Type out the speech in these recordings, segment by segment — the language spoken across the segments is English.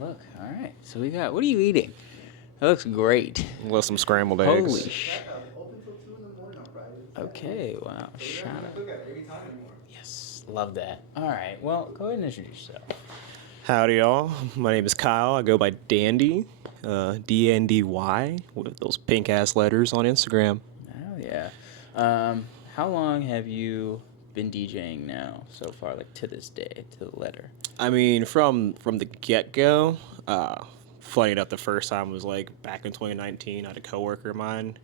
look. All right. So we got. What are you eating? That looks great. With some scrambled eggs. Holy sh! Okay. Wow. Shout out. Yes. Love that. All right. Well, go ahead and introduce yourself. Howdy, y'all. My name is Kyle. I go by Dandy, DNDY, with those pink ass letters on Instagram. Oh yeah. How long have you been DJing now so far? Like to this day, to the letter. I mean, from the get go. Funny enough, the first time was like back in 2019. I had a coworker of mine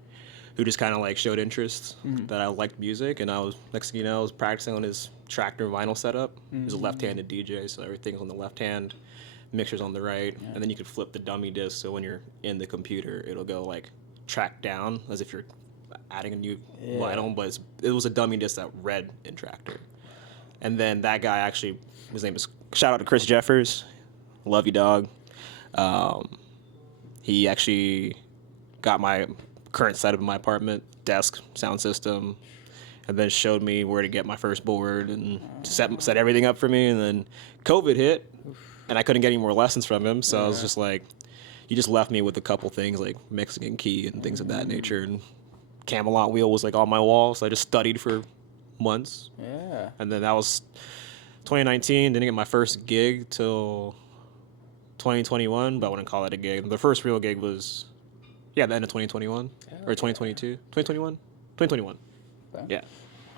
who just kind of like showed interest that I liked music, and I was next thing you know, I was practicing on his tractor vinyl setup. He's a left-handed DJ, so everything's on the left hand, mixers on the right, and then you could flip the dummy disc, so when you're in the computer, it'll go like track down as if you're adding a new vinyl, but it was a dummy disc that read in tractor. And then that guy actually, his name is, shout out to Chris Jeffers, love you, dog. He actually got my current setup in my apartment, desk, sound system, and then showed me where to get my first board and set everything up for me. And then COVID hit, and I couldn't get any more lessons from him, so I was just like, he just left me with a couple things like Mexican key and things of that nature. And Camelot wheel was like on my wall, so I just studied for months. Yeah. And then that was 2019. Didn't get my first gig till 2021, but I wouldn't call it a gig. The first real gig was, the end of 2021 or 2022, 2021, 2021. Okay. Yeah.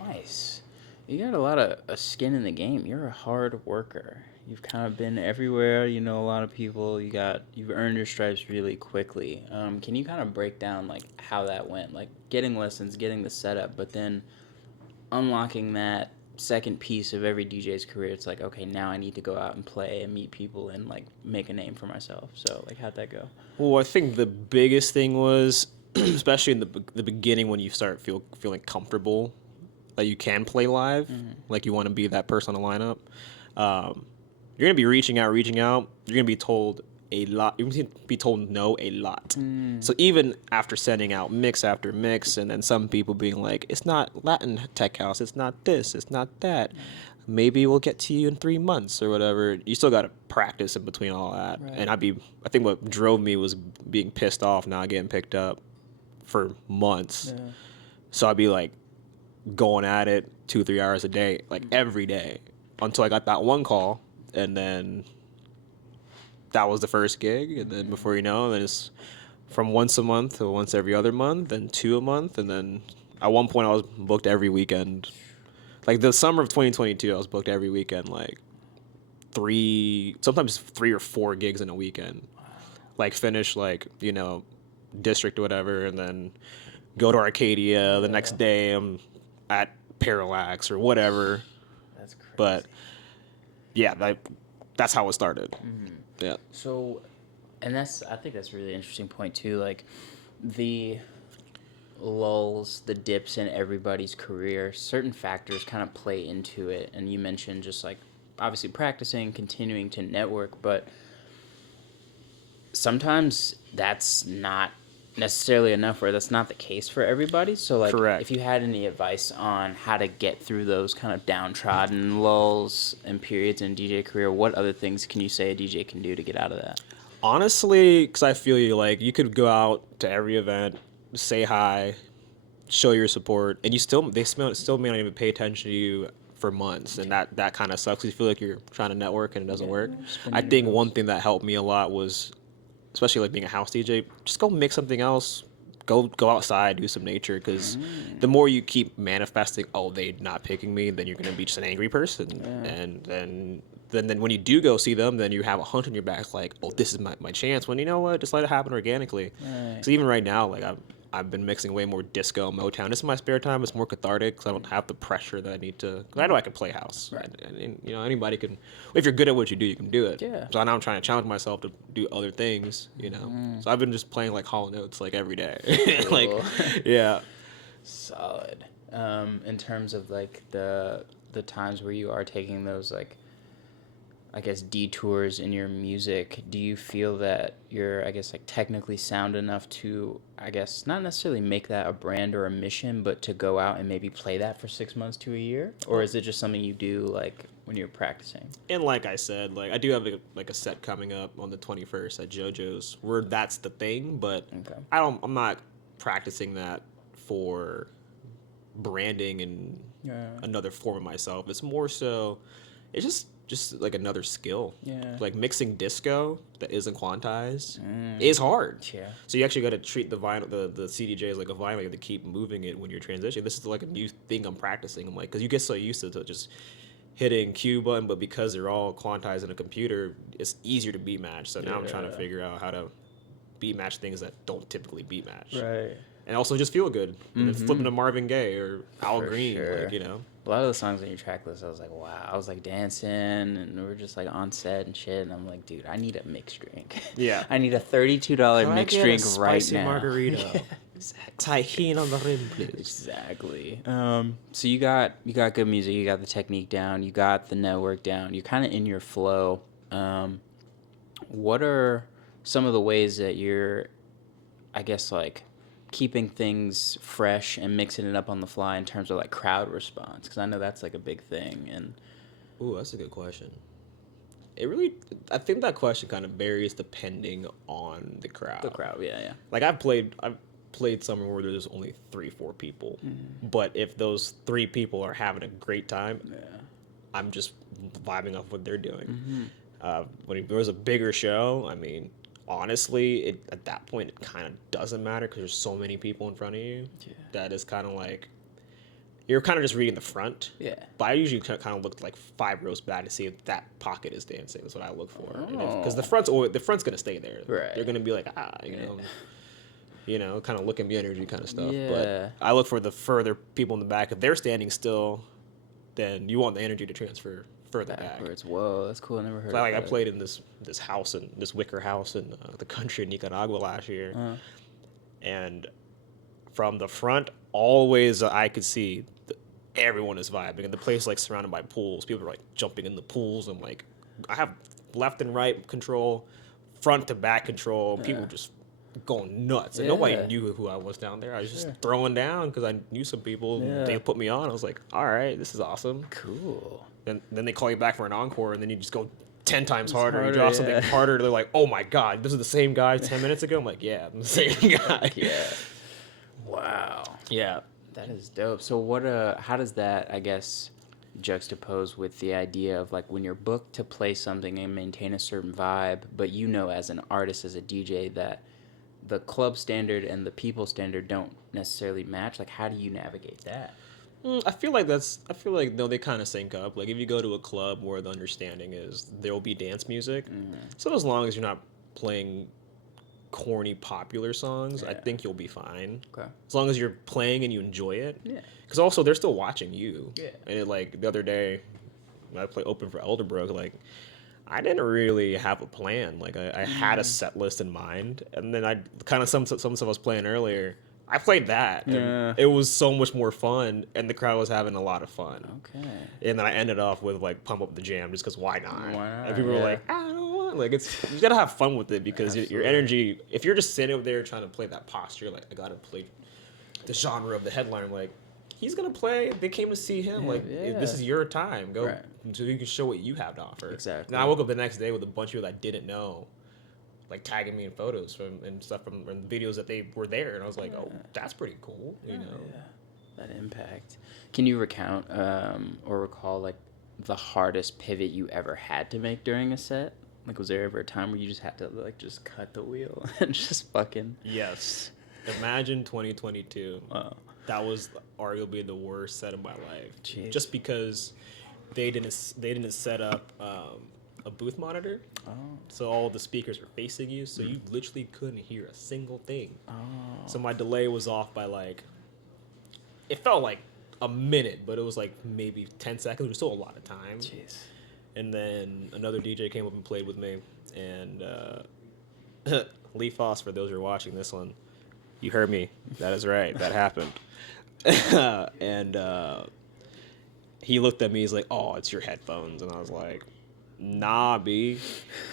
Nice. You got a lot of skin in the game. You're a hard worker. You've kind of been everywhere. You know a lot of people. You've earned your stripes really quickly. Can you kind of break down like how that went? Like getting lessons, getting the setup, but then unlocking that second piece of every DJ's career. It's like, okay, now I need to go out and play and meet people and like make a name for myself. So like, how'd that go? Well, I think the biggest thing was, especially in the beginning when you start feeling comfortable that you can play live, like you want to be that person on the lineup. You're gonna be reaching out. You're gonna be told a lot. You're gonna be told no a lot. So even after sending out mix after mix, and then some people being like, "It's not Latin tech house. It's not this. It's not that. Maybe we'll get to you in 3 months or whatever." You still gotta practice in between all that. Right. And I think what drove me was being pissed off not getting picked up for months. Yeah. So I'd be like going at it 2-3 hours a day, like every day, until I got that one call, and then that was the first gig. And then before you know, then it's from once a month to once every other month, and 2 a month, and then at one point I was booked every weekend. Like the summer of 2022, I was booked every weekend, like sometimes 3 or 4 gigs in a weekend. Like finish like, district or whatever, and then go to Arcadia the next day. I'm at Parallax or whatever. That's crazy. But yeah, that's how it started. Yeah. So, and I think that's a really interesting point too. Like the lulls, the dips in everybody's career, certain factors kind of play into it. And you mentioned just like obviously practicing, continuing to network, but sometimes that's not necessarily enough, or that's not the case for everybody. So like, Correct. If you had any advice on how to get through those kind of downtrodden lulls and periods in DJ career, what other things can you say a DJ can do to get out of that? Honestly, because I feel you, like you could go out to every event, say hi, show your support, and still may not even pay attention to you for months, and that kind of sucks. You feel like you're trying to network and it doesn't work. I think one thing that helped me a lot was, especially like being a house DJ, just go make something else. Go outside, do some nature, because the more you keep manifesting, oh, they're not picking me, then you're gonna be just an angry person, and then when you do go see them, then you have a hunt on your back, like, oh, this is my chance. When you know what, just let it happen organically. Right. So even right now, like I've been mixing way more disco and Motown. This is my spare time. It's more cathartic because I don't have the pressure that I need to. Cause I know I can play house. Right. And anybody can. If you're good at what you do, you can do it. Yeah. So now I'm trying to challenge myself to do other things. So I've been just playing like Hall & Oates like every day. Like, Cool. yeah. Solid. In terms of like the times where you are taking those like, I guess, detours in your music, do you feel that you're, I guess, like technically sound enough to, I guess, not necessarily make that a brand or a mission, but to go out and maybe play that for 6 months to a year? Or is it just something you do like when you're practicing? And like I said, like I do have like a set coming up on the 21st at JoJo's where that's the thing, but Okay. I'm not practicing that for branding and Yeah. another form of myself. It's more so it's just like another skill. Yeah. Like mixing disco that isn't quantized is hard. Yeah. So you actually got to treat the vinyl, the CDJ as like a vinyl. You have to keep moving it when you're transitioning. This is like a new thing I'm practicing. I'm like, because you get so used to just hitting Q button, but because they're all quantized in a computer, it's easier to beat match. So now I'm trying to figure out how to beat match things that don't typically beat match. Right. And also just feel good. And then flipping to Marvin Gaye or Al For Green, sure. like, you know. A lot of the songs on your track list, I was like, wow. I was like dancing, and we were just like on set and shit. And I'm like, dude, I need a mixed drink. Yeah. I need a $32 mixed drink right spicy now. margarita. Yeah, Tahini on the rim, please. exactly. So you got good music. You got the technique down. You got the network down. You're kind of in your flow. What are some of the ways that you're, I guess, like keeping things fresh and mixing it up on the fly in terms of like crowd response? Because I know that's like a big thing. And Ooh, that's a good question. I think that question kind of varies depending on the crowd. the crowd, yeah. Like I've played somewhere where there's only 3-4 people, but if those 3 people are having a great time, I'm just vibing off what they're doing. When there was a bigger show, I mean, honestly, at that point it kind of doesn't matter because there's so many people in front of you that it's kind of like you're kind of just reading the front. Yeah. But I usually kind of look like 5 rows back to see if that pocket is dancing. That's what I look for. Because the front's gonna stay there. Right. They're gonna be like you know, kind of look at me energy kind of stuff. Yeah. But I look for the further people in the back. If they're standing still, then you want the energy to transfer further back. Backwards. Whoa, that's cool. I never heard Like of I that. played in this house in this wicker house in the country in Nicaragua last year, and from the front, always I could see everyone is vibing, and the place is like surrounded by pools. People are like jumping in the pools, and like I have left and right control, front to back control. People just going nuts, and nobody Yeah. knew who I was down there. I was just throwing down because I knew some people. Yeah. They put me on. I was like, all right, this is awesome. Cool. Then they call you back for an encore, and then you just go 10 times harder. You harder, draw something yeah. harder. They're like, oh my god, this is the same guy 10 minutes ago. I'm like, yeah, I'm the same guy. Yeah. Wow. Yeah. That is dope. So how does that, I guess, juxtapose with the idea of like when you're booked to play something and maintain a certain vibe, but you know as an artist, as a DJ, that the club standard and the people standard don't necessarily match? Like, how do you navigate that? I feel like no, they kind of sync up. Like if you go to a club where the understanding is there will be dance music, so as long as you're not playing corny popular songs, I think you'll be fine. Okay. As long as you're playing and you enjoy it. Yeah. Because also they're still watching you. Yeah. And like the other day, when I played open for Elderbrook, like I didn't really have a plan. Like I had a set list in mind, and then I kind of some stuff I was playing earlier. I played that. And it was so much more fun, and the crowd was having a lot of fun. Okay. And then I ended off with like Pump Up the Jam just because why not? Why not? And people were like, I don't want. Like it's you gotta have fun with it because your energy. If you're just sitting over there trying to play that posture, like I gotta play the genre of the headline. Like he's gonna play. They came to see him. This is your time. Go so you can show what you have to offer. Exactly. Now I woke up the next day with a bunch of people that I didn't know, like tagging me in photos and stuff from videos that they were there, and I was like, oh, that's pretty cool. You know. That impact. Can you recount or recall like the hardest pivot you ever had to make during a set? Like, was there ever a time where you just had to like just cut the wheel and just fucking? Yes. Imagine 2022. Wow. That was arguably the worst set of my life. Jeez. Just because they didn't set up a booth monitor, so all the speakers were facing you, so you literally couldn't hear a single thing. So my delay was off by like, it felt like a minute, but it was like maybe 10 seconds. It was still a lot of time. Jeez. And then another DJ came up and played with me, and Lee Foss, for those who are watching this one, you heard me. That is right. That happened. And he looked at me. He's like, "Oh, it's your headphones," and I was like, "Nah, B."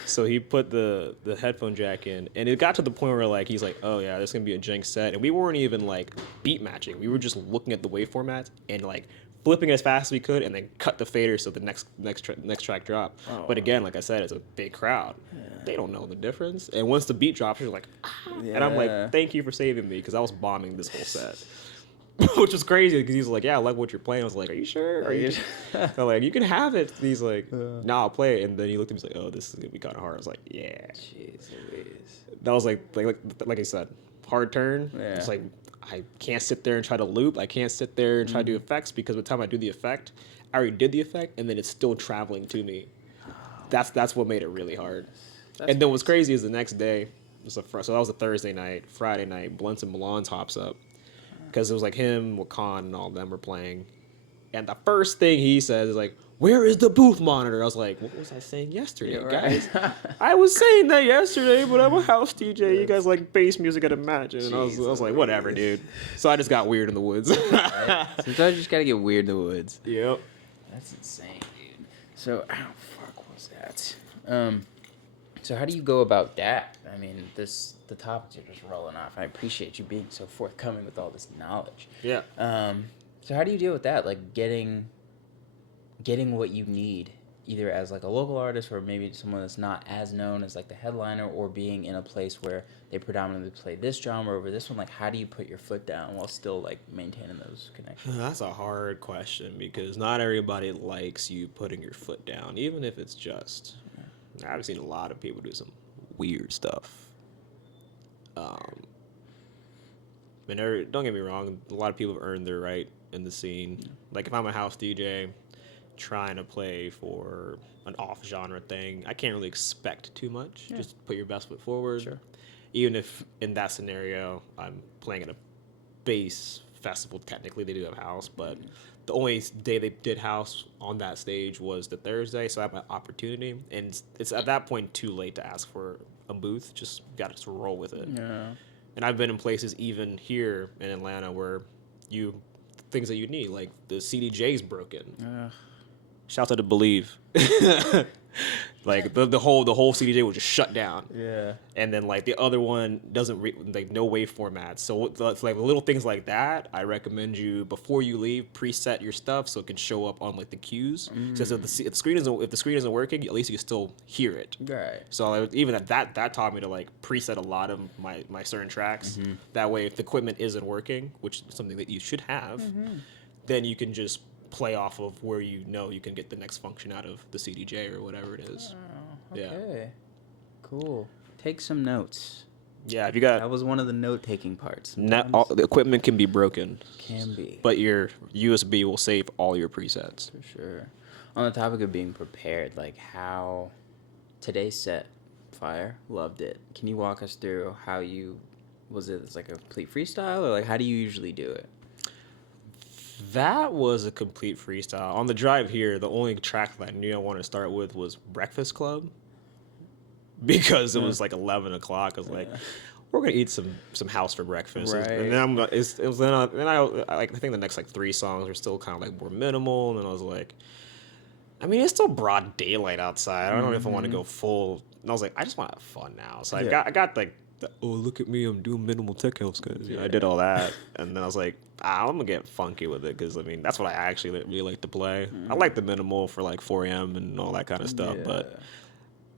So he put the headphone jack in, and it got to the point where like he's like, "Oh yeah, there's gonna be a Djing set," and we weren't even like beat matching. We were just looking at the wave formats and like flipping as fast as we could, and then cut the fader so the next track drop. Oh. But again, like I said, it's a big crowd. They don't know the difference. And once the beat drops, you're like, ah. Yeah. And I'm like, thank you for saving me, because I was bombing this whole set. Which was crazy, because he's like, yeah, I like what you're playing. I was like, are you sure? I'm like, you can have it. And he's like, nah, I'll play it. And then he looked at me and was like, oh, this is going to be kind of hard. I was like, yeah. Jeez Louise. That was like I said, hard turn. Yeah. It's like, I can't sit there and try to loop. I can't sit there and try to do effects, because by the time I do the effect, I already did the effect, and then it's still traveling to me. That's what made it really hard. And then what's crazy is the next day, so that was a Thursday night. Friday night, Blunts and Milan's hops up, because it was like him, Wakan, and all of them were playing. And the first thing he says is like, where is the booth monitor? I was like, what was I saying yesterday, guys? I was saying that yesterday, but I'm a house DJ. You guys like bass music, I'd imagine. And I was like, whatever, dude. So I just got weird in the woods. Right. Sometimes you just gotta get weird in the woods. Yep. That's insane, dude. So, fuck was that? So how do you go about that? I mean, the topics are just rolling off. I appreciate you being so forthcoming with all this knowledge. Yeah. So how do you deal with that? Like getting what you need, either as like a local artist or maybe someone that's not as known as like the headliner, or being in a place where they predominantly play this genre over this one. Like, how do you put your foot down while still like maintaining those connections? That's a hard question, because not everybody likes you putting your foot down, even if it's just. I've seen a lot of people do some weird stuff. Don't get me wrong, a lot of people have earned their right in the scene. Like, if I'm a house DJ trying to play for an off-genre thing, I can't really expect too much. Yeah. Just put your best foot forward. Sure. Even if in that scenario I'm playing at a bass festival, technically they do have house, but the only day they did house on that stage was the Thursday, so I have an opportunity, and it's at that point too late to ask for a booth. Just got to roll with it. Yeah. And I've been in places even here in Atlanta where things that you need, like the CDJ's broken. Shout out to Believe. Like the whole CDJ was just shut down. Yeah. And then like the other one doesn't like no wave format. So it's like little things like that. I recommend you, before you leave, preset your stuff so it can show up on like the cues. So if the screen isn't working, at least you can still hear it. Right. So even that taught me to like preset a lot of my certain tracks. That way, if the equipment isn't working, which is something that you should have, then you can just play off of where you know you can get the next function out of the CDJ or whatever it is. Oh, okay. Yeah. Cool. Take some notes. Yeah, if you got... That was one of the note-taking parts. The equipment can be broken. Can be. But your USB will save all your presets. For sure. On the topic of being prepared, like how today's set, fire, loved it. Can you walk us through how was it like a complete freestyle, or like how do you usually do it? That was a complete freestyle. On the drive here, the only track that I knew I wanted to start with was Breakfast Club, because it was like 11 o'clock. I was like, we're gonna eat some house for breakfast. Right. And then I think the next like 3 songs were still kind of like more minimal. And then I was like, I mean, it's still broad daylight outside. I don't know if I want to go full. And I was like, I just want to have fun now. So I got like, oh, look at me, I'm doing minimal tech house, guys. I did all that. And then I was like, I'm going to get funky with it, because, I mean, that's what I actually really like to play. I like the minimal for, like, 4 a.m. and all that kind of stuff. But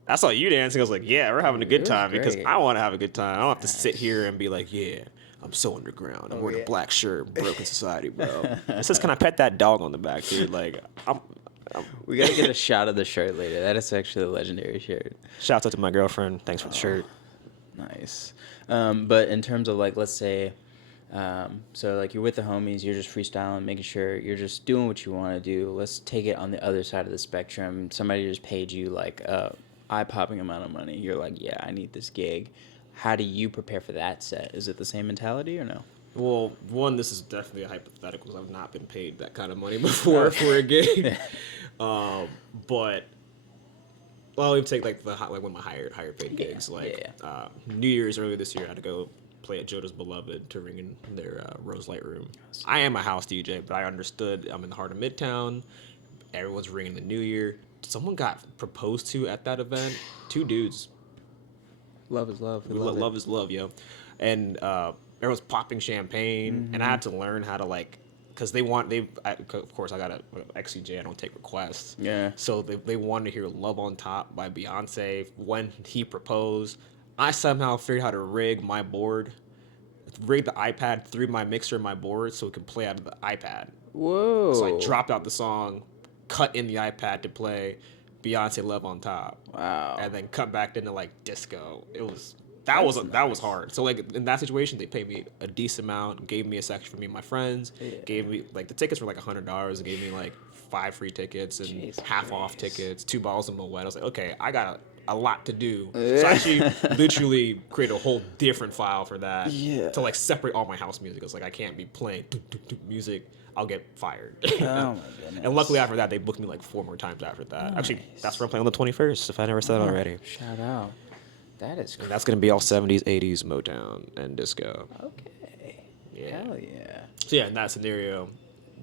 I saw you dancing. I was like, yeah, we're having a good time, because I want to have a good time. I don't have to sit here and be like, yeah, I'm so underground. I'm wearing a black shirt, broken society, bro. It says, can I pet that dog on the back, dude? Like, we got to get a shot of the shirt later. That is actually a legendary shirt. Shouts out to my girlfriend. Thanks for the shirt. Nice. But in terms of, like, let's say, so, like, you're with the homies, you're just freestyling, making sure you're just doing what you want to do. Let's take it on the other side of the spectrum. Somebody just paid you, like, a eye-popping amount of money. You're like, yeah, I need this gig. How do you prepare for that set? Is it the same mentality or no? Well, one, this is definitely a hypothetical, because I've not been paid that kind of money before for a gig. But... Well, we take like one of my higher paid gigs. New Year's earlier this year, I had to go play at Joda's Beloved to ring in their Rose Light Room. I am a house DJ, but I understood I'm in the heart of Midtown. Everyone's ringing the New Year. Someone got proposed to at that event. 2 dudes. Love is love. Love is love, yo. And everyone's popping champagne, and I had to learn how to like because of course I got a XCJ. I don't take requests. Yeah. So they wanted to hear "Love on Top" by Beyonce when he proposed. I somehow figured out how to rig my board, rig the iPad through my mixer and my board so it could play out of the iPad. Whoa. So I dropped out the song, cut in the iPad to play Beyonce "Love on Top." Wow. And then cut back into like disco. That's That was nice. hard. So like in that situation, they paid me a decent amount, gave me a section for me and my friends, Yeah. gave me like the tickets were like $100, gave me like 5 free tickets and Jeez, half off Louise. tickets, 2 bottles of Moet. I was like, okay, I got a lot to do. So Yeah. I actually literally created a whole different file for that Yeah. to like separate all my house music. It's like I can't be playing music. I'll get fired. Oh my goodness. And luckily after that, they booked me like 4 more times after that. Actually, Nice. that's where I'm playing on the 21st, if I never said it already. Shout out. That is And that's going to be all 70s, 80s, Motown, and disco. okay. Yeah. Hell yeah. So yeah, in that scenario,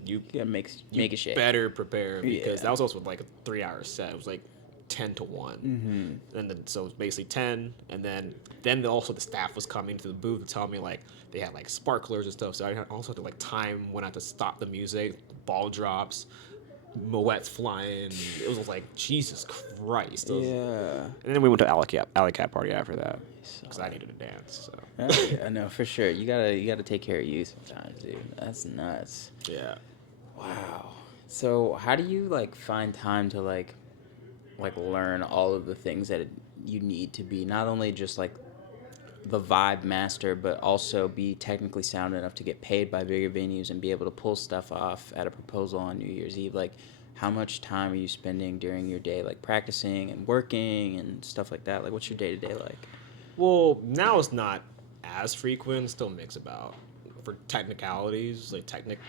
you You gotta make a shake. better prepare because Yeah. that was also like a 3-hour set. It was like 10 to 1. Mm-hmm. And then, so it was basically 10. And then also the staff was coming to the booth to tell me like they had like sparklers and stuff. So I also had to like time when I had to stop the music, ball drops, Moet's flying. It was like, Jesus Christ. It was- Yeah. And then we went to Alley Cat party after that because I needed to dance. So Oh, yeah, no, for sure. You gotta take care of you sometimes, dude. That's nuts. yeah. Wow. So how do you like find time to like learn all of the things that you need to be not only just like the vibe master, but also be technically sound enough to get paid by bigger venues and be able to pull stuff off at a proposal on New Year's Eve? Like, how much time are you spending during your day, like practicing and working and stuff like that? Like, what's your day to day like? Well, now it's not as frequent. Still mix about for technicalities, like technique.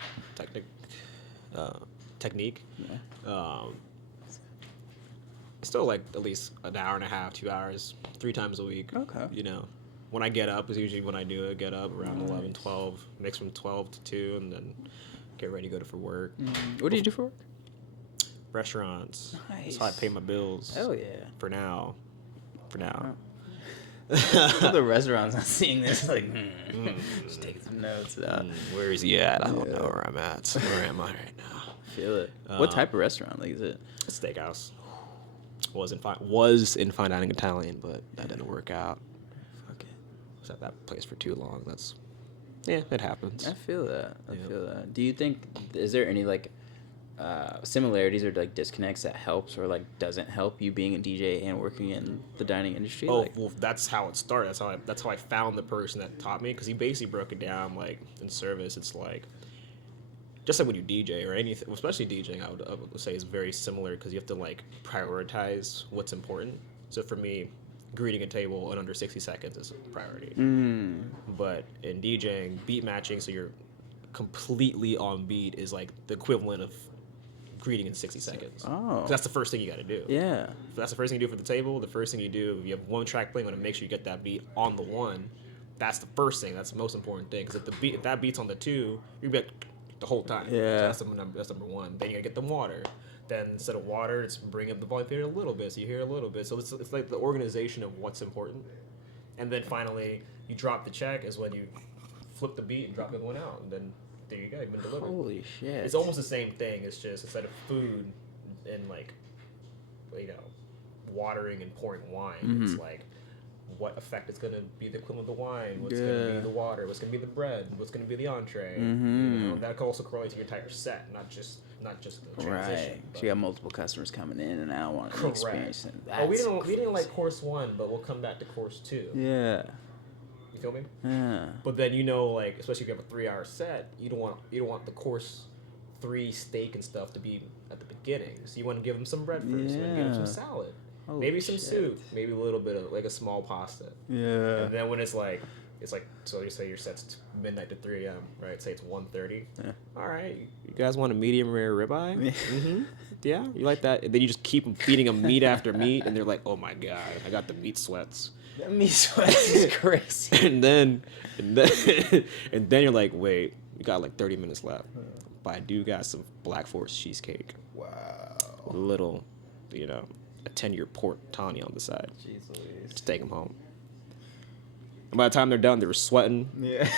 Yeah. Still like at least an hour and a half, 2 hours, 3 times a week. Okay. You know, when I get up is usually when I do it. Get up around Nice. 11, 12, mix from 12 to 2, and then get ready to go to for work. What do you do for work? Restaurants. That's Nice. how I pay my bills. Hell yeah. For now. For now. All the restaurants I'm seeing this like, just take some notes out. Where is he at? I don't Yeah. know where I'm at. Where am I right now? Feel it. What type of restaurant like is it? Steakhouse. Was in fine dining Italian, but that didn't work out. Fuck it. Was at that place for too long. It happens. I feel that. I Yeah. feel that. Do you think is there any like similarities or like disconnects that helps or like doesn't help you being a DJ and working in the dining industry? Oh, Like, well, that's how it started. That's how I found the person that taught me, because he basically broke it down like in service. It's like just like when you DJ or anything, especially DJing, I would say is very similar because you have to like prioritize what's important. So for me, greeting a table in under 60 seconds is a priority. But in DJing, beat matching, so you're completely on beat, is like the equivalent of greeting in 60 seconds. Oh. 'Cause that's the first thing you got to do. yeah. If that's the first thing you do for the table, the first thing you do, if you have one track playing, you want to make sure you get that beat on the one. That's the first thing. That's the most important thing. Because if that beat's on the two, you'll be like, the whole time. Yeah. So that's number one. Then you gotta get the water. Then instead of water, it's bring up the volume theater a little bit, so you hear a little bit. So it's like the organization of what's important. And then finally, you drop the check is when you flip the beat and drop the other one out, and then there you go, you've been delivered. Holy shit. It's almost the same thing. It's just instead of food and like, watering and pouring wine, it's like what effect is going to be the equivalent of the wine, what's going to Yeah. be the water, what's going to be the bread, what's going to be the entree. That could also correlate to your entire set, not just the transition. right. but- So you got multiple customers coming in and out wanting to Correct. experience it. Oh, we That's didn't like crazy. course 1, but we'll come back to course 2. Yeah. You feel me? Yeah. But then like, especially if you have a 3-hour set, you don't want the course 3 steak and stuff to be at the beginning. So you want to give them some bread first. You want to give them Yeah. some salad, Holy maybe some shit. soup, maybe a little bit of like a small pasta. Yeah. And then when it's like so you say your set's midnight to 3 a.m. right? Say it's 1:30. Yeah. All right, you guys want a medium rare ribeye? Yeah. Yeah, you like that? And then you just keep feeding them meat after meat, and they're like, "Oh my god, I got the meat sweats." That meat sweats is crazy. and then and then you're like, "Wait, we got like 30 minutes left, but I do got some Black Forest cheesecake, Wow. a little, a 10-year port tawny on the side. Jeez Louise. Just take them home." And by the time they're done, they were sweating. Yeah.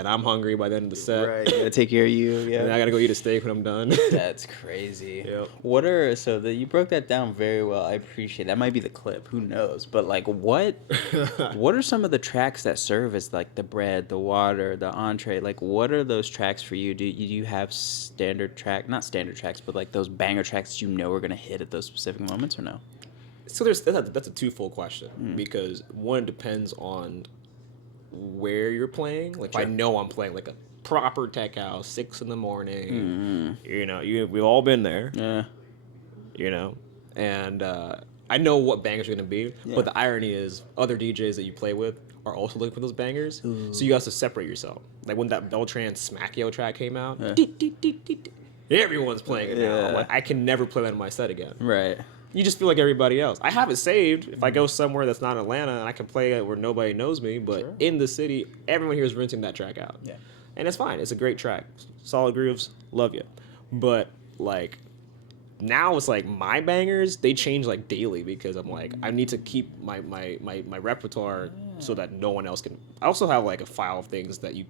and I'm hungry by the end of the set. Right, gotta take care of you. And then I Yeah, gotta go eat a steak when I'm done. that's crazy. Yep. What are so that you broke that down very well. I appreciate that. Might be the clip. Who knows? But like, what are some of the tracks that serve as like the bread, the water, the entree? Like, what are those tracks for you? Do you have standard track, not standard tracks, but like those banger tracks that you know are gonna hit at those specific moments or no? So that's a twofold question because one depends on where you're playing. Like if I know I'm playing like a proper tech house, 6 a.m, we've all been there, Yeah. and I know what bangers are gonna be. Yeah. But the irony is, other DJs that you play with are also looking for those bangers, so you have to separate yourself. Like when that Beltran Smack Yo track came out, everyone's playing it now. I'm like, I can never play that in my set again. Right. You just feel like everybody else. I have it saved. If I go somewhere that's not Atlanta, and I can play it where nobody knows me, but in the city, everyone here is rinsing that track out. Yeah. And it's fine. It's a great track. Solid grooves. Love you. But, like, now it's like my bangers, they change, like, daily because I'm like, I need to keep my repertoire so that no one else can. I also have, like, a file of things that you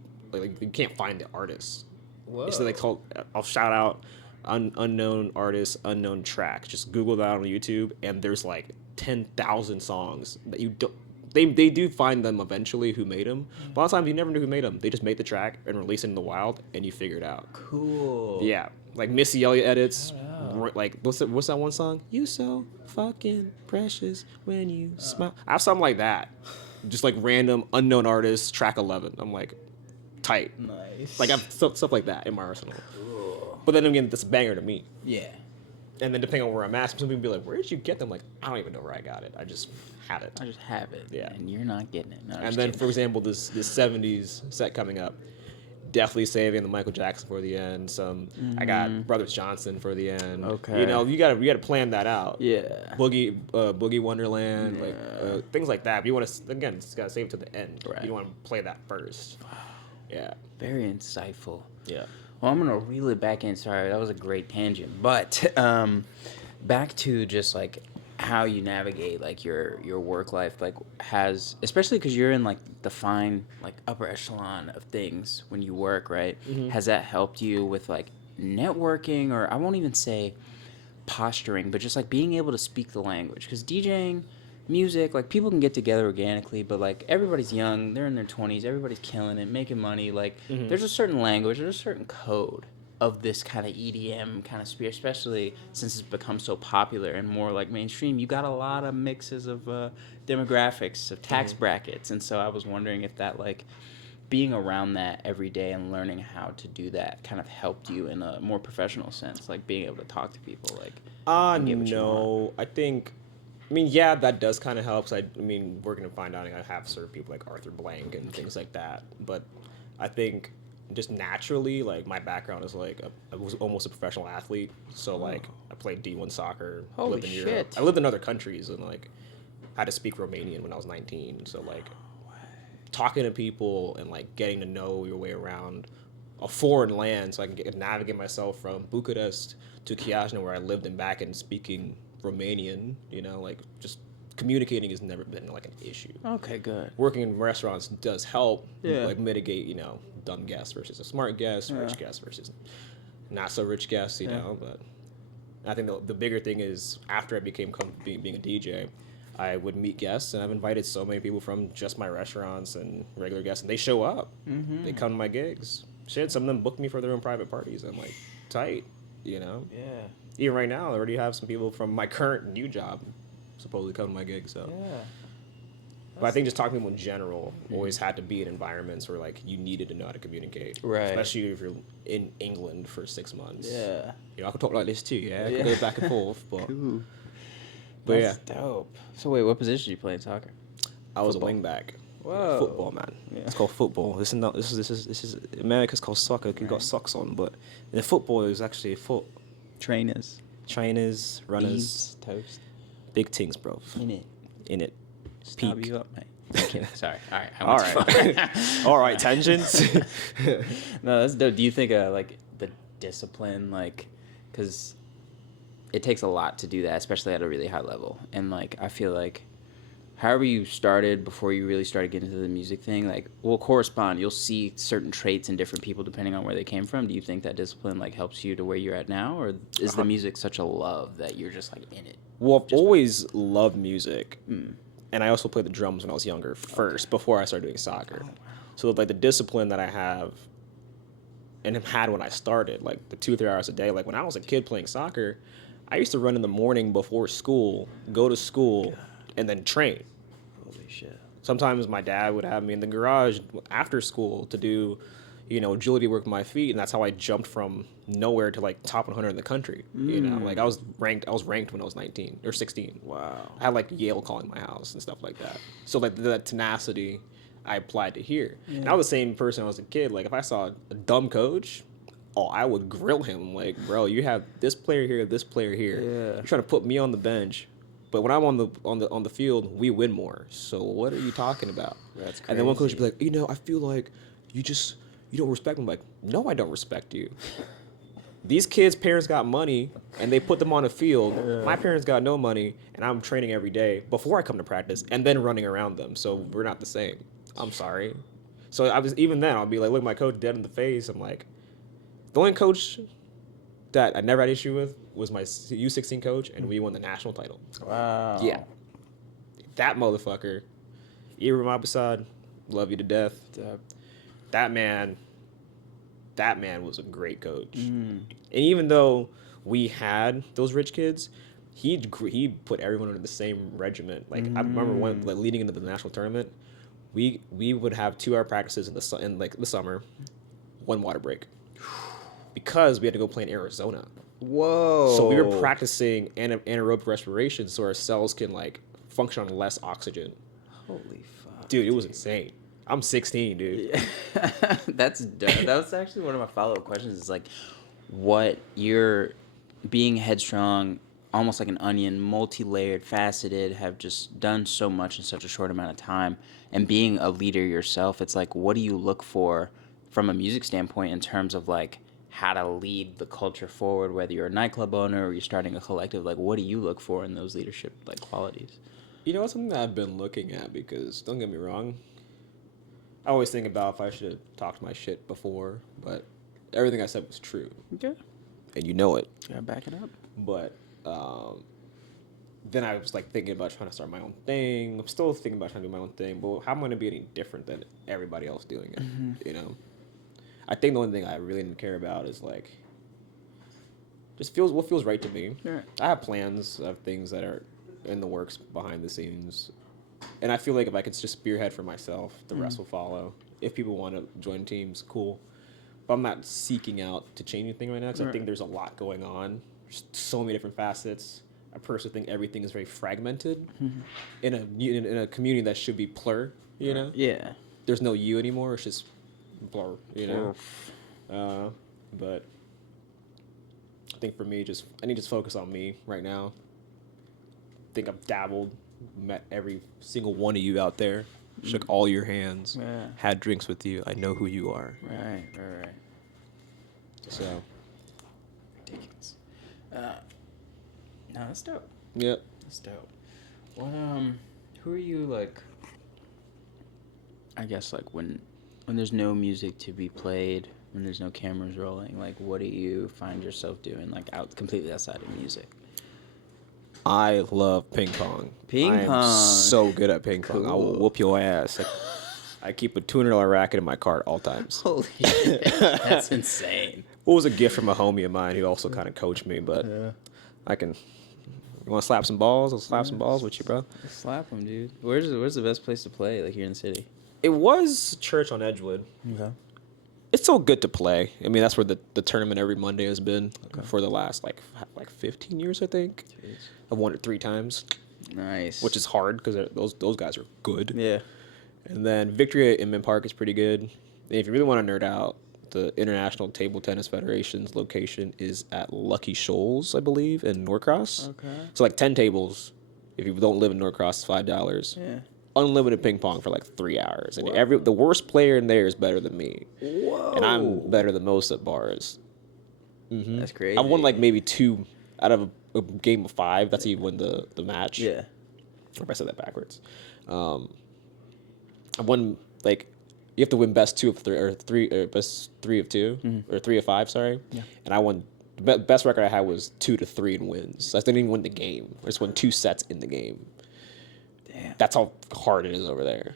can't find the artists. Whoa. So they call, I'll shout out unknown artist, unknown track. Just Google that on YouTube, and there's like 10,000 songs that you don't. They do find them eventually who made them. But a lot of times you never knew who made them. They just made the track and released it in the wild, and you figure it out. Cool. Yeah, like Missy Elliott edits. Like what's that one song? You so fucking precious when you smile. I have something like that. Just like random unknown artists, track 11. I'm like, tight. Nice. Like I have stuff like that in my arsenal. But then again, that's a banger to me. Yeah. And then depending on where I'm at, some people be like, "Where did you get them?" Like, I don't even know where I got it. I just have it. I just have it. Yeah. And you're not getting it. No, I'm And just then, kidding. for example, this '70s set coming up, definitely saving the Michael Jackson for the end. I got Brothers Johnson for the end. Okay. You know, you gotta plan that out. Yeah. Boogie Wonderland, like things like that. But you want to just gotta save it to the end. Right. You don't want to play that first. Yeah. Very insightful. Yeah. Well, I'm gonna reel it back in. Sorry, that was a great tangent. But back to just like how you navigate like your work life, like especially because you're in like the fine like upper echelon of things when you work, right? Has that helped you with like networking, or I won't even say posturing, but just like being able to speak the language? Because DJing, music, like people can get together organically, but like everybody's young, they're in their 20s, everybody's killing it, making money. Like there's a certain language, there's a certain code of this kind of EDM kind of sphere, especially since it's become so popular and more like mainstream. You got a lot of mixes of demographics, of tax brackets, and so I was wondering if that like being around that every day and learning how to do that kind of helped you in a more professional sense, like being able to talk to people, like and get what you want. No, I mean, yeah, that does kind of help. I mean, working in fine dining, I have served people like Arthur Blank and things like that. But I think just naturally, like my background is like I was almost a professional athlete. So like I played D1 soccer. Holy lived in Europe. shit. I lived in other countries and like had to speak Romanian when I was 19. So like talking to people and like getting to know your way around a foreign land, so I can navigate myself from Bucharest to Chiajna, where I lived, and back, and speaking Romanian, like just communicating has never been like an issue. Okay, good. Working in restaurants does help, Yeah. like mitigate, dumb guests versus a smart guest, rich guest versus not so rich guests, but I think the bigger thing is after I became being a DJ, I would meet guests, and I've invited so many people from just my restaurants and regular guests, and they show up. They come to my gigs. Shit, some of them book me for their own private parties. I'm like, tight, Yeah. Even right now, I already have some people from my current new job supposedly come to my gig. So, Yeah. but I think just talking to people in general always had to be in environments where like you needed to know how to communicate, Right. Especially if you're in England for 6 months. Yeah. I could talk like this too. Yeah, I Yeah. could go back and forth, but Cool. But That's dope. So wait, what position did you play in soccer? I was Football. a wingback. Whoa. Football, man. Yeah. It's called football. This is America's called soccer. You got socks on, but in football is actually foot. Trainers. Trainers, runners, Beans, toast. big things, bro. In it. Stop Peak. you up, mate. Okay, sorry. All right. I All went too right. far. All right, tangents. No, that's dope. Do you think like the discipline, like, because it takes a lot to do that, especially at a really high level, and like I feel like however you started before you really started getting into the music thing, like, will correspond. You'll see certain traits in different people depending on where they came from. Do you think that discipline like helps you to where you're at now, or is the music such a love that you're just like in it? Well, I've always loved music, Mm. and I also played the drums when I was younger first, before I started doing soccer. Oh, wow. So like the discipline that I have and have had when I started, like the 2 or 3 hours a day. Like when I was a kid playing soccer, I used to run in the morning before school, go to school, and then train. Holy shit. Sometimes my dad would have me in the garage after school to do, agility work with my feet, and that's how I jumped from nowhere to like top 100 in the country. Like I was ranked when I was 19 or 16. Wow. I had like Yale calling my house and stuff like that. So like that tenacity I applied to here. And I was the same person when I was a kid. Like if I saw a dumb coach, I would grill him like, bro, you have this player here, this player here. Yeah. You're trying to put me on the bench. But when I'm on the field, we win more. So what are you talking about? That's crazy. And then one coach would be like, I feel like you don't respect me. I'm like, no, I don't respect you. These kids' parents got money and they put them on the field. Yeah. My parents got no money and I'm training every day before I come to practice and then running around them. So we're not the same. I'm sorry. So I'll be like, look my coach dead in the face. I'm like, the only coach that I never had issue with was my U16 coach, and we won the national title. Wow. Yeah. That motherfucker, Ibrahim Abasad, love you to death. That man was a great coach. And even though we had those rich kids, he put everyone under the same regiment. Like I remember leading into the national tournament, we would have 2-hour practices in the summer, 1 water break, because we had to go play in Arizona. Whoa. So we were practicing anaerobic respiration so our cells can like function on less oxygen. Holy fuck. Dude, it was insane. I'm 16, dude. Yeah. That's dope. That was actually one of my follow-up questions is like what you're being headstrong, almost like an onion, multi-layered, faceted, have just done so much in such a short amount of time, and being a leader yourself, it's like what do you look for from a music standpoint in terms of like how to lead the culture forward, whether you're a nightclub owner or you're starting a collective, like what do you look for in those leadership like qualities? It's something that I've been looking at because don't get me wrong, I always think about if I should have talked my shit before, but everything I said was true. Okay. And you know it. Gotta back it up. But then I was like thinking about trying to start my own thing. I'm still thinking about trying to do my own thing, but how am I going to be any different than everybody else doing it? I think the only thing I really didn't care about is like just what feels right to me. Right. I have plans of things that are in the works behind the scenes, and I feel like if I could just spearhead for myself, the rest will follow. If people want to join teams, cool. But I'm not seeking out to change anything right now because I think there's a lot going on. There's so many different facets. I personally think everything is very fragmented in a community that should be plur. Yeah. There's no you anymore. It's just blur. But I think for me, I need to just focus on me right now. I think I've dabbled, met every single one of you out there, shook all your hands, had drinks with you. I know who you are. Right. So. Ridiculous. No, that's dope. Yep. That's dope. What who are you like? I guess like when there's no music to be played, when there's no cameras rolling, like what do you find yourself doing like completely outside of music? I love ping pong. I'm so good at ping pong. I will whoop your ass. I keep a $200 racket in my cart all times. Holy shit. That's insane. It was a gift from a homie of mine who also kind of coached me, but I can. You want to slap some balls? I'll slap some balls with you, bro. Slap them, dude. Where's the best place to play, like here in the city? It was church on Edgewood. Okay. It's so good to play. I mean, that's where the tournament every Monday has been for the last like 15 years, I think. Jeez. I've won it 3 times. Nice. Which is hard because those guys are good. Yeah. And then Victory at Inman Park is pretty good. And if you really want to nerd out, the International Table Tennis Federation's location is at Lucky Shoals, I believe, in Norcross. Okay. So like 10 tables. If you don't live in Norcross, it's $5. Yeah. Unlimited ping pong for like 3 hours. And the worst player in there is better than me. Whoa. And I'm better than most at bars. Mm-hmm. That's crazy. I won like maybe 2 out of a game of 5. That's how you win the match. Yeah. Or if I said that backwards. I won like you have to win best 2 of 3 or best 3 of 2 or 3 of 5. Sorry, Yeah. and I won. The best record I had was 2-3 in wins. So I didn't even win the game. I just won 2 sets in the game. Damn. That's how hard it is over there.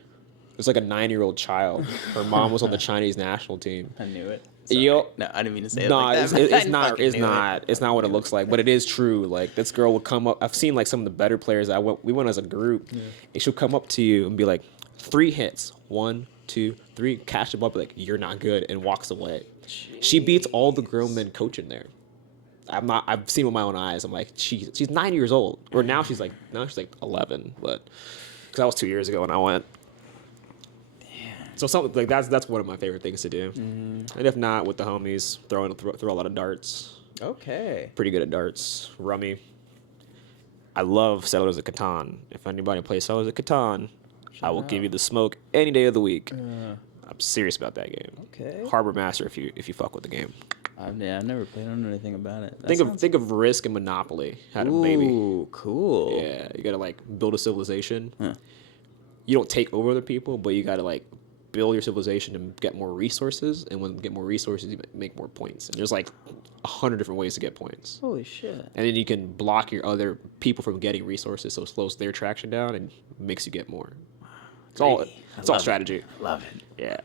It's like a 9-year-old child. Her mom was on the Chinese national team. I knew it. Sorry. Yo, No, I didn't mean to say it no, like that. it's, but it's I not. fucking It's knew it. not. It's not what it looks like, but it is true. Like this girl would come up. I've seen like some of the better players. We went as a group, and she'll come up to you and be like, 3 hits, 1, 2, 3, catch the ball, be like, you're not good, and walks away. She beats all the grown men coaching there. I've seen with my own eyes. I'm like, she's 9 years old, or now she's like 11, but because that was 2 years ago when I went. So something like that's one of my favorite things to do. And if not, with the homies, throw a lot of darts. Okay. Pretty good at darts. Rummy. I love Settlers of Catan. If anybody plays Settlers of Catan, I will give you the smoke any day of the week. I'm serious about that game. Okay. Harbor Master if you fuck with the game. I've never played. I don't know anything about it. Think of Risk and Monopoly. Had a baby. Ooh, cool. Yeah, you gotta like build a civilization. Huh. You don't take over other people, but you gotta like build your civilization and get more resources. And when you get more resources, you make more points. And there's like 100 different ways to get points. Holy shit. And then you can block your other people from getting resources, so it slows their traction down and makes you get more. It's all strategy. Love it. Yeah,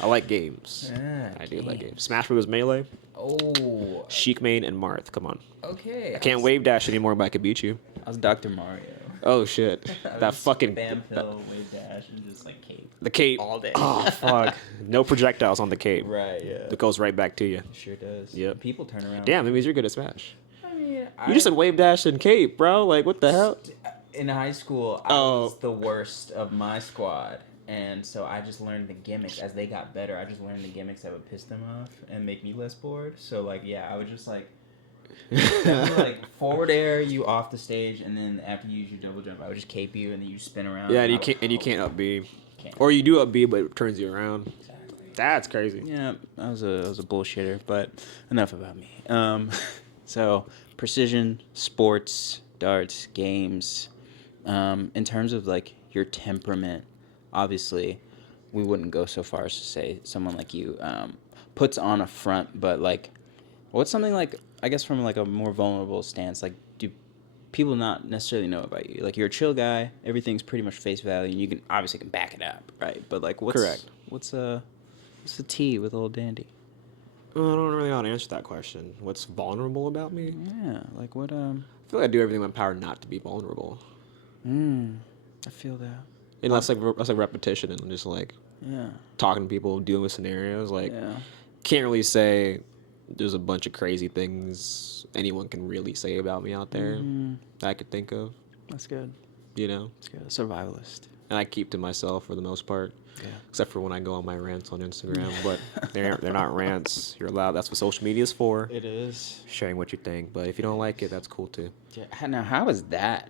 I like games. I do like games. Smash Bros. Melee, Oh. Sheik Main, and Marth. Come on. Okay. I can't wave dash anymore, but I could beat you. I was Dr. Mario. Oh shit! That fucking spam pill, wave dash, and just like cape. the cape all day. Oh fuck! No projectiles on the cape. Right. Yeah. It goes right back to you. Sure does. Yep. People turn around. Damn, that means you're good at Smash. I mean, You just said wave dash and cape, bro. Like what the hell? in high school, I was the worst of my squad. And so I just learned the gimmicks as they got better. I just learned the gimmicks that would piss them off and make me less bored. So like, yeah, I would just like, like forward air you off the stage, and then after you use your double jump, I would just cape you, and then you spin around. Yeah, and you can't up B, or you do up B, but it turns you around. Exactly. That's crazy. Yeah, I was a bullshitter, but enough about me. So precision, sports, darts, games. In terms of like your temperament, obviously, we wouldn't go so far as to say someone like you puts on a front, but like, what's something like, I guess from like a more vulnerable stance, like do people not necessarily know about you? Like you're a chill guy, everything's pretty much face value, and you can obviously can back it up, right? But like, Correct. What's the tea with old Dandy? Well, I don't really know how to answer that question. What's vulnerable about me? Yeah, like what I feel like I do everything in my power not to be vulnerable. I feel that. And that's like repetition and just like Yeah. talking to people, dealing with scenarios. Like Yeah. can't really say there's a bunch of crazy things anyone can really say about me out there that I could think of. That's good. You know, That's good. Survivalist. and I keep to myself for the most part. Yeah. Except for when I go on my rants on Instagram, but they're not rants. You're allowed. That's what social media is for. It is. Sharing what you think, but if you don't like it, that's cool too. Yeah. Now, how is that?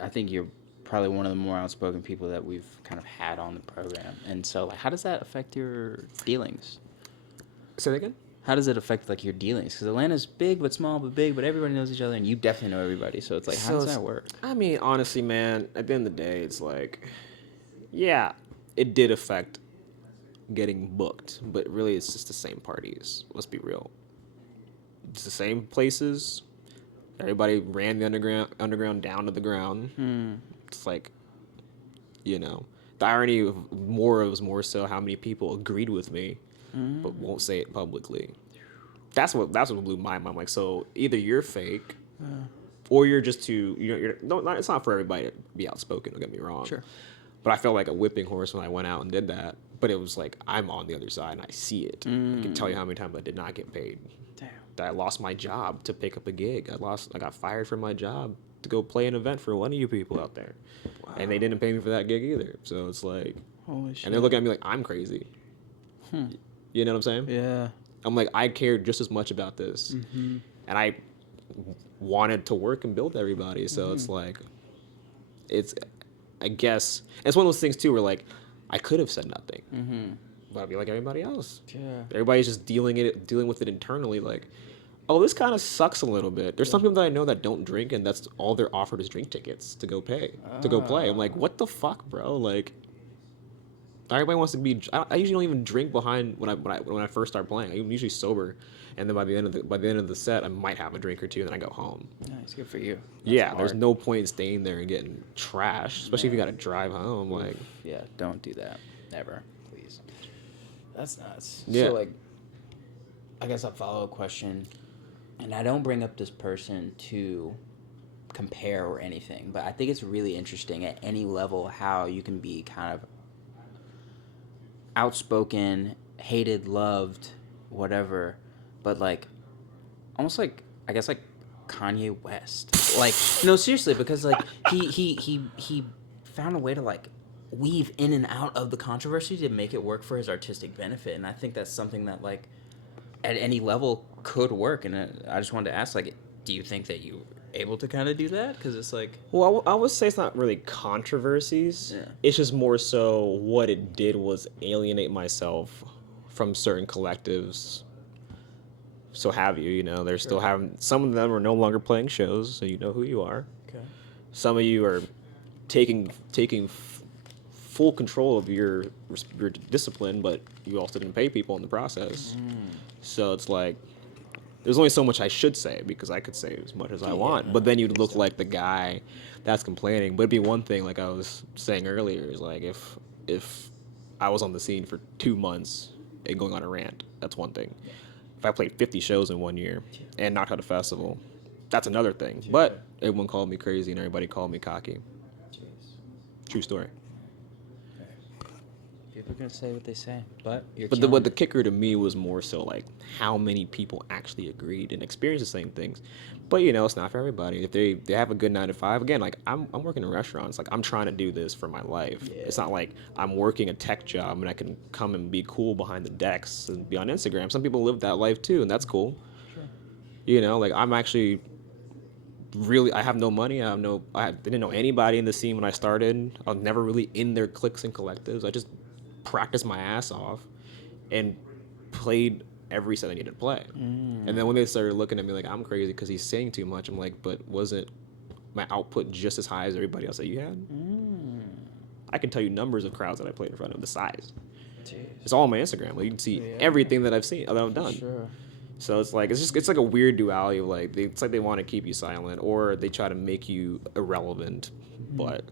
I think you're probably one of the more outspoken people that we've kind of had on the program, and so like, how does that affect your dealings? Say that again. How does it affect like your dealings? Because Atlanta's big but small but big, but everybody knows each other, and you definitely know everybody. So it's like, how does that work? I mean, honestly, man, at the end of the day, it's like, yeah, it did affect getting booked, but really it's just the same parties. Let's be real. It's the same places. Everybody ran the underground down to the ground. It's like, you know, the irony of was more so how many people agreed with me, but won't say it publicly. That's what blew my mind. Like, so either you're fake, or you're just too. It's not for everybody to be outspoken. Don't get me wrong. Sure. But I felt like a whipping horse when I went out and did that. But it was like I'm on the other side and I see it. I can tell you how many times I did not get paid. Damn. That I lost my job to pick up a gig. I got fired from my job to go play an event for one of you people out there. Wow. And they didn't pay me for that gig either. So it's like, Holy shit. and they're looking at me like I'm crazy. You know what I'm saying? Yeah. I'm like, I cared just as much about this. And I wanted to work and build everybody. So it's like, I guess, it's one of those things too where like, I could have said nothing. But I'd be like everybody else. Yeah. Everybody's just dealing with it internally. Like, oh, this kind of sucks a little bit. There's some people that I know that don't drink, and that's all they're offered is drink tickets to go to go play. I'm like, what the fuck, bro? Like, everybody wants to be. I usually don't even drink behind when I first start playing. I'm usually sober, and then by the end of the set, I might have a drink or two, and then I go home. Nice, good for you. That's Yeah, there's smart. no point in staying there and getting trashed, especially if you got to drive home. Like, Yeah, don't do that. Never, please. That's nuts. Yeah. So, like, I guess a follow-up question, and I don't bring up this person to compare or anything, but I think it's really interesting at any level how you can be kind of outspoken, hated, loved, whatever, but like almost like I guess like Kanye West. Like no, seriously, because like he found a way to like weave in and out of the controversy to make it work for his artistic benefit, and I think that's something that like at any level could work. And I just wanted to ask, like, do you think that you able to kind of do that? Because it's like, well, I would say it's not really controversies. Yeah. It's just more so what it did was alienate myself from certain collectives. So have you, they're still having, some of them are no longer playing shows, so you know who you are. okay, Some of you are taking full control of your discipline, but you also didn't pay people in the process. So it's like, there's only so much I should say because I could say as much as I want, but then you'd look like the guy that's complaining. But it'd be one thing, like I was saying earlier, is like if I was on the scene for 2 months and going on a rant, that's one thing. If I played 50 shows in 1 year and knocked out a festival, that's another thing. But everyone called me crazy and everybody called me cocky. True story. people are gonna say what they say, but you're But killing the it. kicker to me was more so like how many people actually agreed and experienced the same things. But it's not for everybody. If they have a good 9 to 5, again, like I'm working in restaurants, like I'm trying to do this for my life. Yeah. It's not like I'm working a tech job and I can come and be cool behind the decks and be on Instagram. Some people live that life too, and that's cool. Sure. Like I'm actually really, I have no money. I didn't know anybody in the scene when I started. I was never really in their cliques and collectives. I just practiced my ass off and played every set I needed to play. And then when they started looking at me like I'm crazy because he's saying too much, I'm like, but wasn't my output just as high as everybody else that you had? I can tell you numbers of crowds that I played in front of, the size. Jeez. It's all on my Instagram. Like, you can see everything that I've done. Sure. So it's like a weird duality of like it's like they want to keep you silent or they try to make you irrelevant. But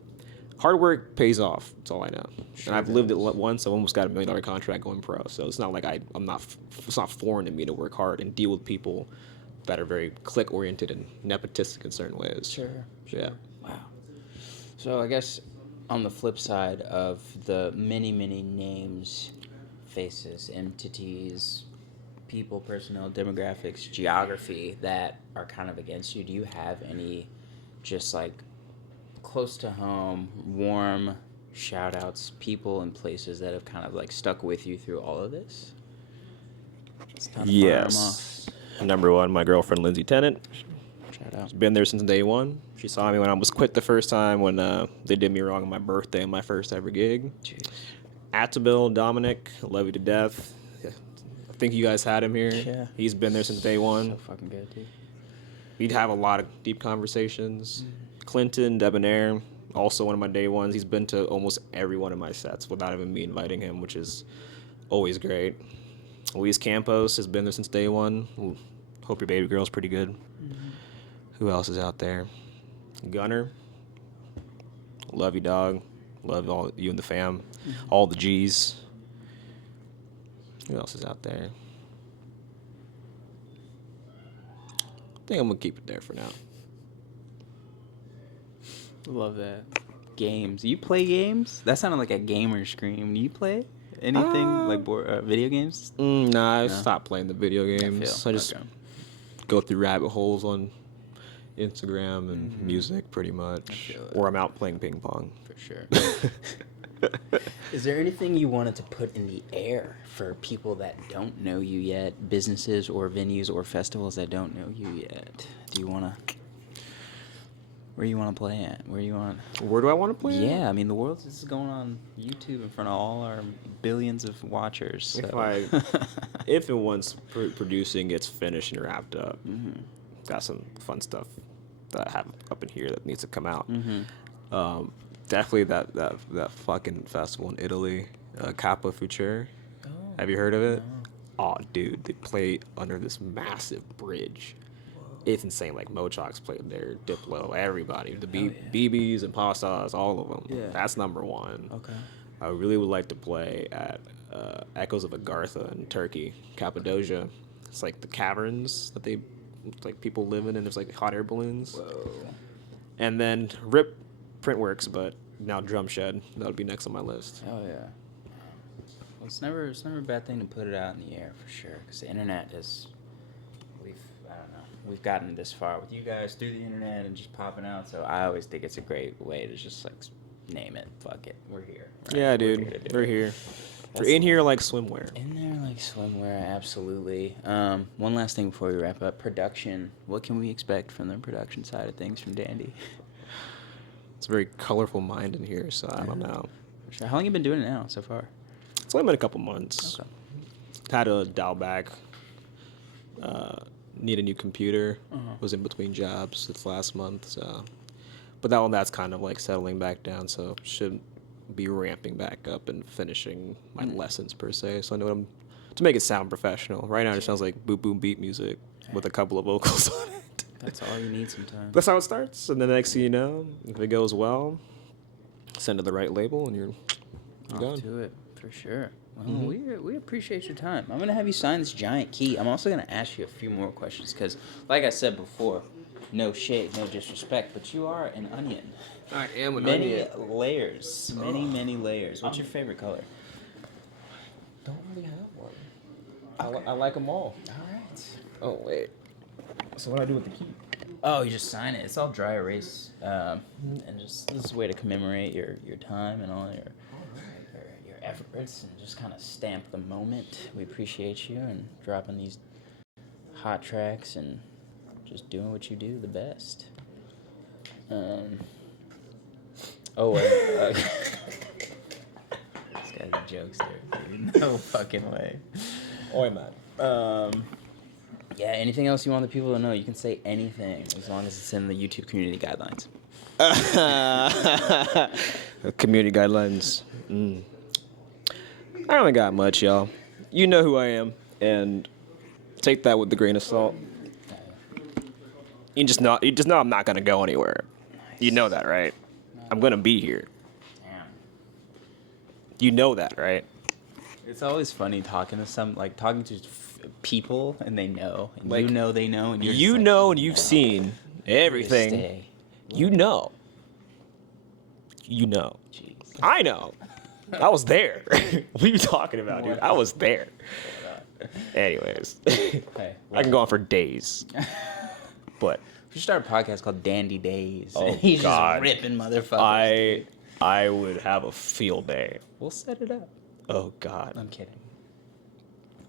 hard work pays off. That's all I know. Sure And I've lived it once. I almost got $1 million contract going pro. So it's not like it's not foreign to me to work hard and deal with people that are very clique oriented and nepotistic in certain ways. Sure. Yeah. Wow. So I guess on the flip side of the many, many names, faces, entities, people, personnel, demographics, geography that are kind of against you, do you have any just like close to home, warm shout outs, people and places that have kind of like stuck with you through all of this? It's time to fire 'em off. Number one, my girlfriend Lindsay Tennant. Shout out. She's been there since day one. She saw me when I was quit the first time when they did me wrong on my birthday on my first ever gig. Jeez. Atabil, Dominic, love you to death. I think you guys had him here. Yeah. He's been there since day one. So fucking good, dude. We'd have a lot of deep conversations. Clinton, Debonair, also one of my day ones. He's been to almost every one of my sets without even me inviting him, which is always great. Luis Campos has been there since day one. Hope your baby girl's pretty good. Who else is out there? Gunner. Love you, dog. Love all you and the fam. All the G's. Who else is out there? I think I'm going to keep it there for now. Love that. Games. You play games? That sounded like a gamer scream. Do you play anything like video games? Nah, I No? stopped playing the video games. I just okay. go through rabbit holes on Instagram and music pretty much. feel it. Or I'm out playing ping pong. For sure. Is there anything you wanted to put in the air for people that don't know you yet? Businesses or venues or festivals that don't know you yet? Do you want to where you want to play at? Where you want? Where do I want to play? Yeah, I mean the world is going on YouTube in front of all our billions of watchers. So. If and once producing gets finished and wrapped up, got some fun stuff that I have up in here that needs to come out. Definitely that fucking festival in Italy, Kappa Future. Oh, Have you heard of it? no. Oh, dude, they play under this massive bridge. It's insane. Like Mochok's played there, Diplo, everybody, the BBs and Pastas, all of them. Yeah. That's number one. Okay. I really would like to play at Echoes of Agartha in Turkey, Cappadocia. It's like the caverns that people live in, and there's like hot air balloons. Whoa. And then RIP Printworks, but now Drumshed. That would be next on my list. Oh yeah. Well, it's never a bad thing to put it out in the air for sure, because the internet is. We've gotten this far with you guys through the internet and just popping out. So I always think it's a great way to just like name it. Fuck it, we're here. Right? Yeah, dude, we're here. We're in here like swimwear. In there like swimwear, absolutely. One last thing before we wrap up: production. What can we expect from the production side of things from Dandy? It's a very colorful mind in here, so I don't know. For sure. How long you been doing it now so far? It's only been a couple months. Okay. Had to dial back. Need a new computer. Was in between jobs this last month, so. But that's kind of like settling back down, so should be ramping back up and finishing my lessons per se. So I know to make it sound professional. Right now it sounds like boop boom beat music with a couple of vocals on it. That's all you need sometimes. That's how it starts, and then the next thing you know, if it goes well, send to the right label, and you're Off gone. to it for sure. Well, we appreciate your time. I'm gonna have you sign this giant key. I'm also gonna ask you a few more questions because, like I said before, no shade, no disrespect, but you are an onion. I am an Many layers, many layers. What's your favorite color? Don't really have one. I like them all. All right. Oh wait. So what do I do with the key? Oh, you just sign it. It's all dry erase, and just this is a way to commemorate your time and all your efforts, and just kind of stamp the moment. We appreciate you and dropping these hot tracks and just doing what you do the best. This guy's a jokester, dude. No fucking way. Oi, man. Yeah, anything else you want the people to know? You can say anything as long as it's in the YouTube community guidelines. Community guidelines. I don't got much, y'all. You know who I am, and take that with a grain of salt. You just know I'm not gonna go anywhere. Nice. You know that, right? I'm gonna be here. Damn. You know that, right? It's always funny talking to people, and they know, and Like, you know they know, and you're just You like, know, and you've seen everything. Stay. You know. You know. Jeez. I know. I was there. What are you talking about, dude? I was there. Anyways, Hey, I can go on for days. But we should start a podcast called Dandy Days. Oh, He's God. just ripping motherfuckers. I would have a field day. We'll set it up. Oh God. I'm kidding.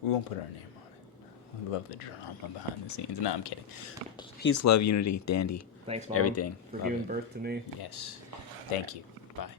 We won't put our name on it. We love the drama behind the scenes. No, I'm kidding. Peace, love, unity, Dandy. Thanks, Mom. Everything. For Love giving it. birth to me. Yes. Thank you. Bye.